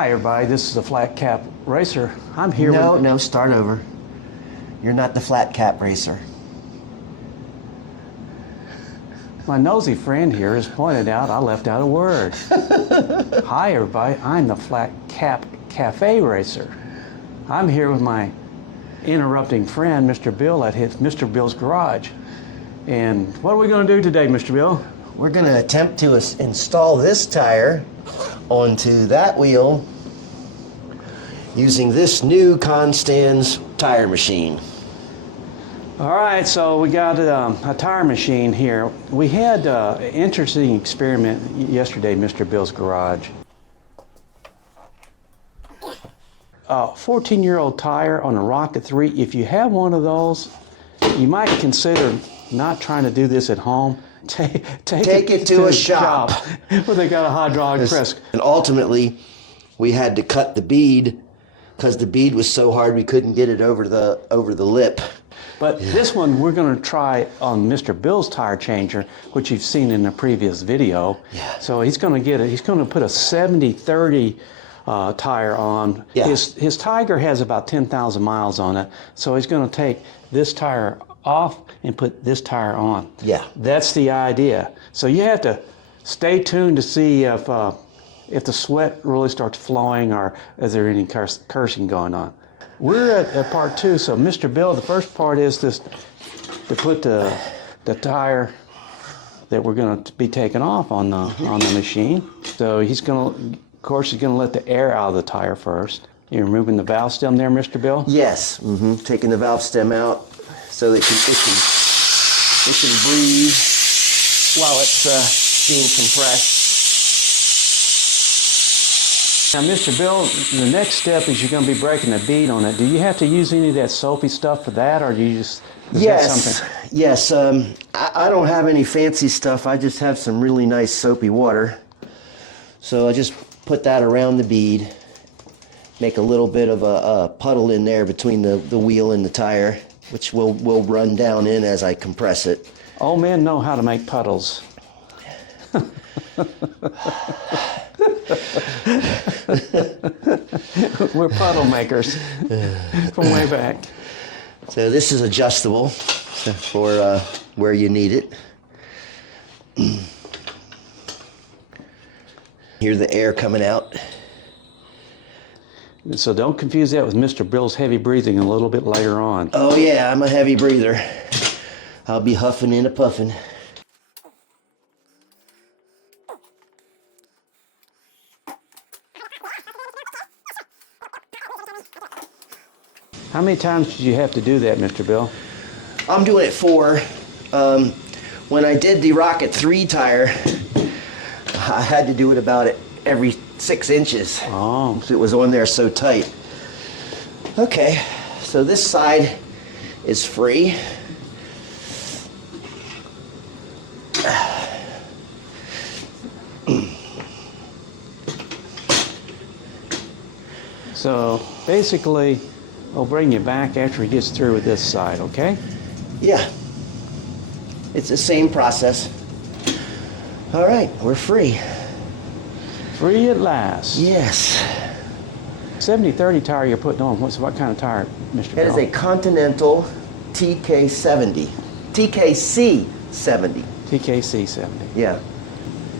Hi everybody, this is the Flat Cap Racer. I'm here with... No, start over. You're not the Flat Cap Racer. My nosy friend here has pointed out I left out a word. Hi everybody, I'm the Flat Cap Cafe Racer. I'm here with my interrupting friend, Mr. Bill, at Mr. Bill's garage. And what are we going to do today, Mr. Bill? We're going to attempt to install this tire onto that wheel using this new Constands tire machine. All right, so we got a tire machine here. We had an interesting experiment yesterday, Mr. Bill's garage. A 14-year-old tire on a Rocket 3. If you have one of those, you might consider not trying to do this at home. Take it to a shop where they got a hydraulic press. And ultimately, we had to cut the bead because the bead was so hard we couldn't get it over the lip. But this one we're going to try on Mr. Bill's tire changer, which you've seen in the previous video. Yeah. So he's going to put a 70-30 tire on. Yeah. His Tiger has about 10,000 miles on it, so he's going to take this tire off and put this tire on. Yeah. That's the idea. So you have to stay tuned to see if the sweat really starts flowing or is there any cursing going on. We're at part 2, so Mr. Bill, the first part is this, to put the tire that we're going to be taking off on the machine. So he's going to, of course, he's going to let the air out of the tire first. You're removing the valve stem there, Mr. Bill? Yes, taking the valve stem out so that it can breathe while it's being compressed. Now, Mr. Bill, the next step is you're going to be breaking the bead on it. Do you have to use any of that soapy stuff for that, or do you just... Yes. I don't have any fancy stuff. I just have some really nice soapy water. So I just put that around the bead, make a little bit of a puddle in there between the wheel and the tire, which will run down in as I compress it. All men know how to make puddles. We're puddle makers from way back. So this is adjustable for where you need it. Hear the air coming out. So don't confuse that with Mr. Bill's heavy breathing a little bit later on. Oh yeah, I'm a heavy breather. I'll be huffing and a puffing. How many times did you have to do that, Mr. Bill? I'm doing it 4. When I did the Rocket 3 tire, I had to do it about every 6 inches. Oh. So it was on there so tight. Okay, so this side is free. So basically, I'll bring you back after he gets through with this side, okay? Yeah, it's the same process. All right, we're free. Free at last. Yes. 70-30 tire you're putting on, what kind of tire, Mr. That Bill? is a Continental TK70. TKC70. TKC70. Yeah.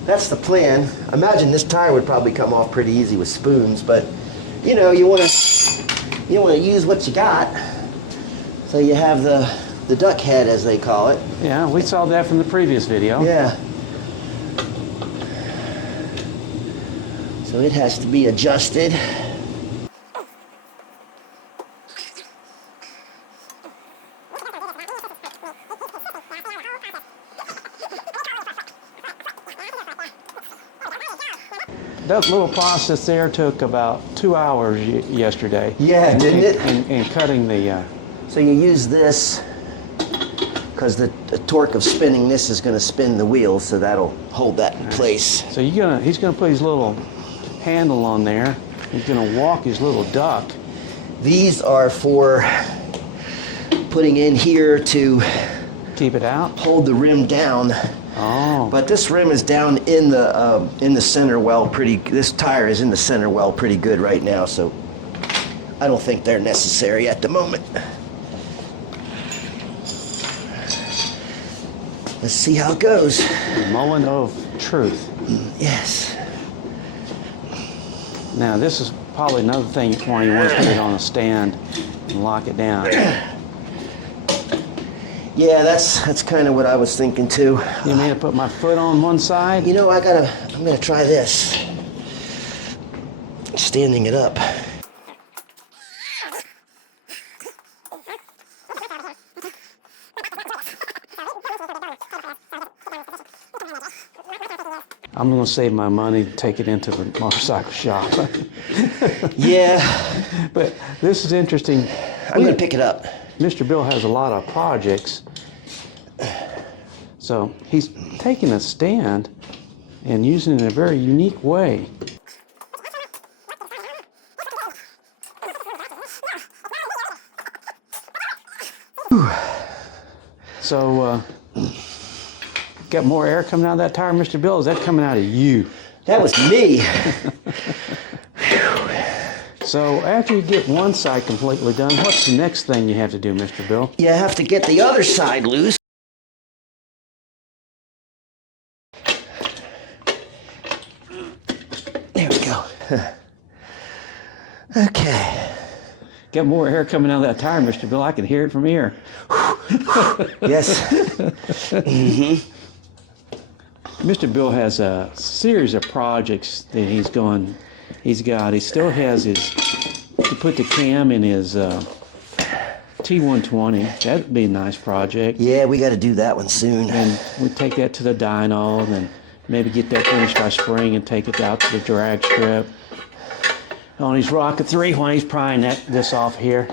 That's the plan. Imagine this tire would probably come off pretty easy with spoons, but you know, you want to use what you got. So you have the duck head, as they call it. Yeah, we saw that from the previous video. Yeah. So it has to be adjusted. That little process there took about 2 hours yesterday. Yeah, didn't it? And cutting the... So you use this because the torque of spinning this is going to spin the wheel, so that'll hold that in place. So he's gonna put his little handle on there. He's gonna walk his little duck. These are for putting in here to keep it out, hold the rim down Oh. But this rim is down in the center well pretty. This tire is in the center well pretty good right now, so I don't think they're necessary at the moment. Let's see how it goes. The moment of truth. Yes. Now this is probably another thing why you want to put it on a stand and lock it down. Yeah, that's kind of what I was thinking too. You mean to put my foot on one side? You know, I'm gonna try this. Standing it up. I'm going to save my money and take it into the motorcycle shop. Yeah. But this is interesting. I'm gonna pick it up. Mr. Bill has a lot of projects. So he's taking a stand and using it in a very unique way. So, got more air coming out of that tire, Mr. Bill? Is that coming out of you? That was me. So, after you get one side completely done, what's the next thing you have to do, Mr. Bill? You have to get the other side loose. There we go. Okay. Got more air coming out of that tire, Mr. Bill. I can hear it from here. Yes. Mr. Bill has a series of projects that he's got. He still has to put the cam in his T120. That'd be a nice project. Yeah, we got to do that one soon. And we take that to the dyno and then maybe get that finished by spring and take it out to the drag strip. On his Rocket 3, when he's prying this off here,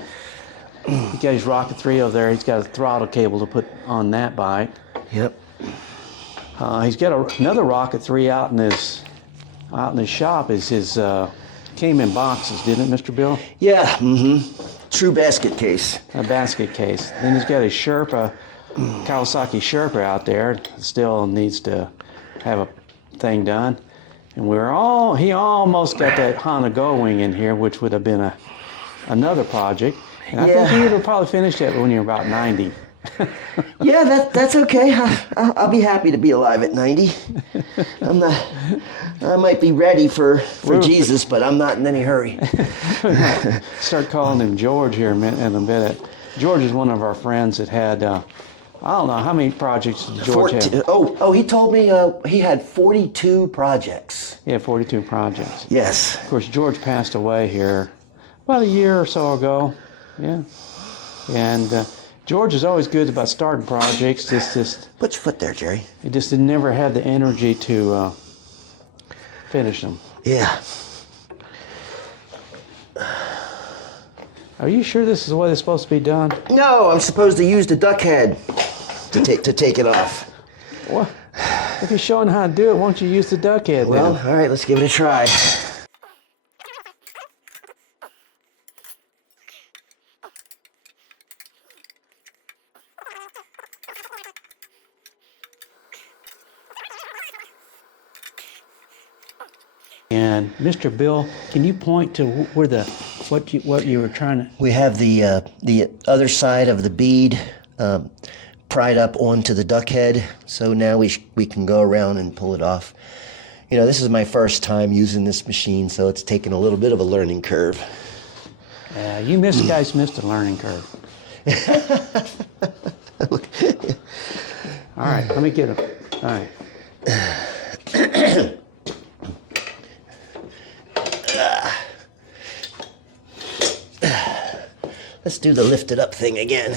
he got his Rocket 3 over there. He's got a throttle cable to put on that bike. Yep. He's got another Rocket 3 out in his shop. Is his came in boxes, didn't it, Mr. Bill? Yeah. True basket case. A basket case. Then he's got his Sherpa, Kawasaki Sherpa out there. Still needs to have a thing done. And he almost got that Honda Go Wing in here, which would have been another project. And I think he would have probably finished that when you're about 90. Yeah, that's okay. I'll be happy to be alive at 90. I might be ready for Jesus, but I'm not in any hurry. Start calling him George here in a minute. George is one of our friends that had, I don't know, how many projects did George have? Oh, he told me he had 42 projects. Yeah, 42 projects. Yes. Of course, George passed away here about a year or so ago. Yeah. And George is always good about starting projects. Just Put your foot there, Jerry. he just never had the energy to finish them. Yeah. Are you sure this is the way it's supposed to be done? No, I'm supposed to use the duck head to take it off. Well, if you're showing how to do it, why don't you use the duck head Well, then? all right, let's give it a try. And Mr. Bill, can you point to where what you were trying to? We have the other side of the bead pried up onto the duck head, so now we can go around and pull it off. You know, this is my first time using this machine, so it's taken a little bit of a learning curve. You guys missed a learning curve. All right, let me get it. All right. Let's do the lifted up thing again.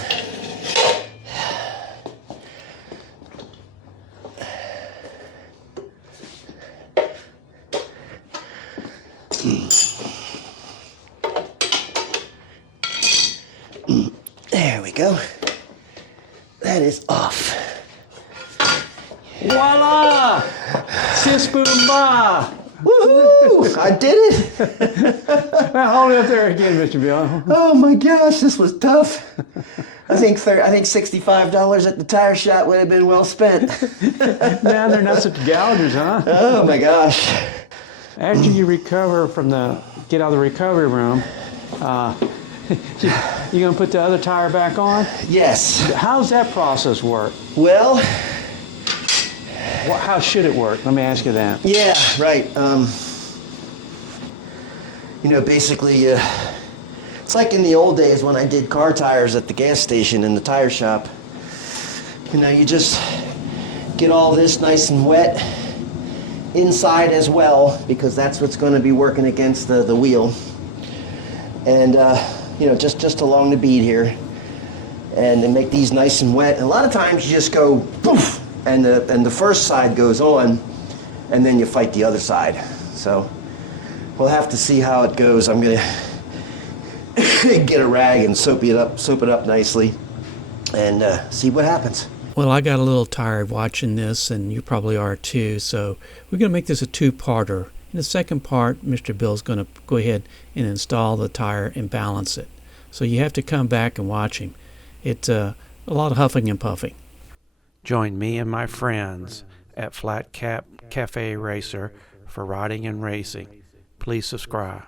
There we go. That is off. Voila! Sis boom ba! Woohoo! I did it! Hold it up there again, Mr. Bill. Oh my gosh, this was tough. I think $65 at the tire shop would have been well spent. Now they're not such gougers, huh? Oh my gosh. After you recover get out of the recovery room, you gonna put the other tire back on? Yes. How's that process work? Well, How should it work? Let me ask you that. yeah, right. Basically, it's like in the old days when I did car tires at the gas station in the tire shop. You just get all this nice and wet inside as well, because that's what's going to be working against the wheel. And, just along the bead here. And then make these nice and wet. And a lot of times you just go poof, and the first side goes on, and then you fight the other side. So we'll have to see how it goes. I'm going to get a rag and soap it up nicely, and see what happens. Well, I got a little tired watching this, and you probably are too, so we're going to make this a two-parter. In the second part, Mr. Bill's going to go ahead and install the tire and balance it. So you have to come back and watch him. It's a lot of huffing and puffing. Join me and my friends at Flat Cap Cafe Racer for riding and racing. Please subscribe.